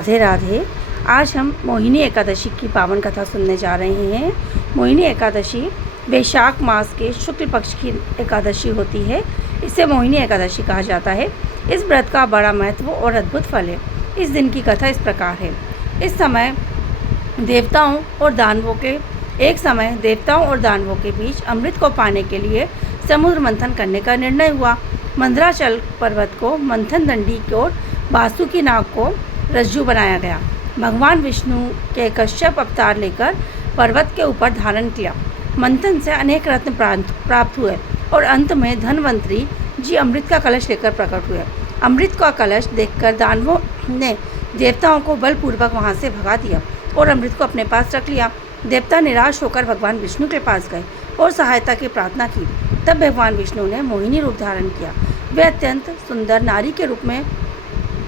राधे राधे। आज हम मोहिनी एकादशी की पावन कथा सुनने जा रहे हैं। मोहिनी एकादशी वैशाख मास के शुक्ल पक्ष की एकादशी होती है। इसे मोहिनी एकादशी कहा जाता है। इस व्रत का बड़ा महत्व और अद्भुत फल है। इस दिन की कथा इस प्रकार है। इस समय देवताओं और दानवों के बीच अमृत को पाने के लिए समुद्र मंथन करने का निर्णय हुआ। मंदराचल पर्वत को मंथन दंडी की ओर वासुकी नाग को रज्जु बनाया गया। भगवान विष्णु के कश्यप अवतार लेकर पर्वत के ऊपर धारण किया। मंथन से अनेक रत्न प्राप्त हुए और अंत में धनवंतरी जी अमृत का कलश लेकर प्रकट हुए। अमृत का कलश देखकर दानवों ने देवताओं को बलपूर्वक वहां से भगा दिया और अमृत को अपने पास रख लिया। देवता निराश होकर भगवान विष्णु के पास गए और सहायता की प्रार्थना की। तब भगवान विष्णु ने मोहिनी रूप धारण किया। वे अत्यंत सुंदर नारी के रूप में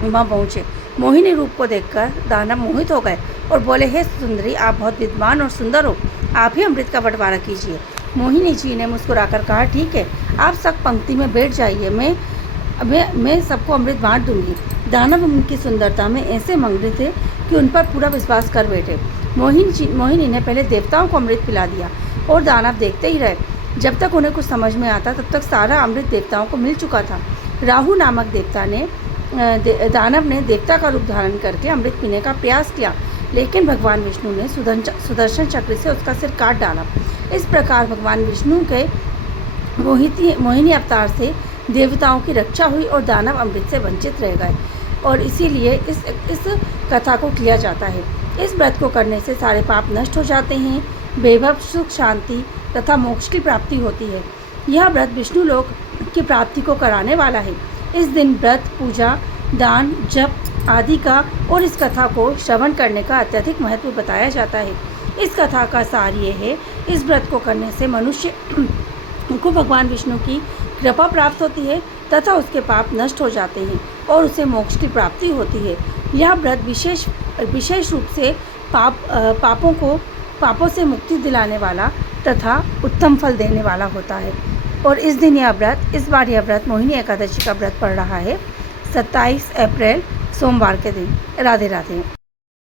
वहाँ पहुँचे। मोहिनी रूप को देखकर दानव मोहित हो गए और बोले, हे सुंदरी, आप बहुत विद्वान और सुंदर हो, आप ही अमृत का बंटवारा कीजिए। मोहिनी जी ने मुस्कुराकर कहा, ठीक है, आप सब पंक्ति में बैठ जाइए, मैं सबको अमृत बांट दूंगी। दानव उनकी सुंदरता में ऐसे मग्न थे कि उन पर पूरा विश्वास कर बैठे। मोहिनी ने पहले देवताओं को अमृत पिला दिया और दानव देखते ही रहे। जब तक उन्हें कुछ समझ में आता तब तक सारा अमृत देवताओं को मिल चुका था। राहु नामक दानव ने देवता का रूप धारण करके अमृत पीने का प्रयास किया, लेकिन भगवान विष्णु ने सुदर्शन चक्र से उसका सिर काट डाला। इस प्रकार भगवान विष्णु के मोहिनी अवतार से देवताओं की रक्षा हुई और दानव अमृत से वंचित रह गए, और इसीलिए इस कथा को किया जाता है। इस व्रत को करने से सारे पाप नष्ट हो जाते हैं, वैभव, सुख, शांति तथा मोक्ष की प्राप्ति होती है। यह व्रत विष्णु लोक की प्राप्ति को कराने वाला है। इस दिन व्रत, पूजा, दान, जप आदि का और इस कथा को श्रवण करने का अत्यधिक महत्व बताया जाता है। इस कथा का सार ये है, इस व्रत को करने से मनुष्य को भगवान विष्णु की कृपा प्राप्त होती है तथा उसके पाप नष्ट हो जाते हैं और उसे मोक्ष की प्राप्ति होती है। यह व्रत विशेष रूप से पापों से मुक्ति दिलाने वाला तथा उत्तम फल देने वाला होता है। और इस बार यह व्रत मोहिनी एकादशी का व्रत पड़ रहा है 27 अप्रैल सोमवार के दिन। राधे राधे।